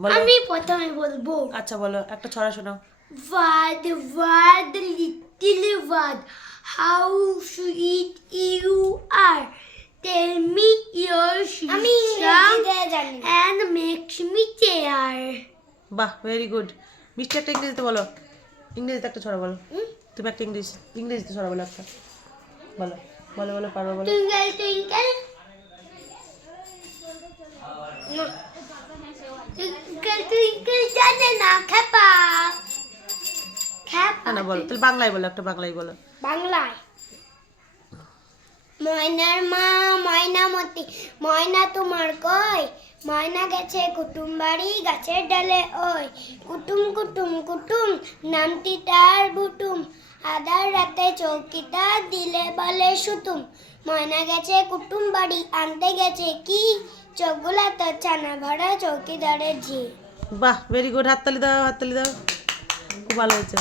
বলো। আমি প্রথমে বলবো। আচ্ছা বলো, একটা ছড়া শোনাও। What, what, little what, how sweet you are. Tell me your song and makes me tear. বাহ, ভেরি গুড। মিষ্টি একটা ইংরেজিতে বলো, ইংরেজিতে একটা ছড়া বলো। তুমি একটা ইংরেজিতে ছড়া বলো একটা। বলো বলো বলো, পারো বলো। Twinkle, twinkle. Twinkle, twinkle, জানে না খেপা। না না, বলো তাহলে বাংলায় বলো, একটা বাংলায় বলো। বাংলায়। ময়নার মা ময়নামতি, ময়না তোমার কই? ময়না গেছে কুটুম বাড়ি গাছের ডালে ওই। কুটুম কুটুম কুটুম নামটি তার বুটুম, আধার রাতে চৌকিটা দিলে বলে সুতুম। ময়না গেছে কুটুম বাড়ি আনতে গেছে কি? চোখগুলা তো ছানা ভরা চৌকিদারের ঝি। বাহ, ভেরি গুড। হাততালি দাও, হাততালি দাও, খুব ভালো হয়েছে।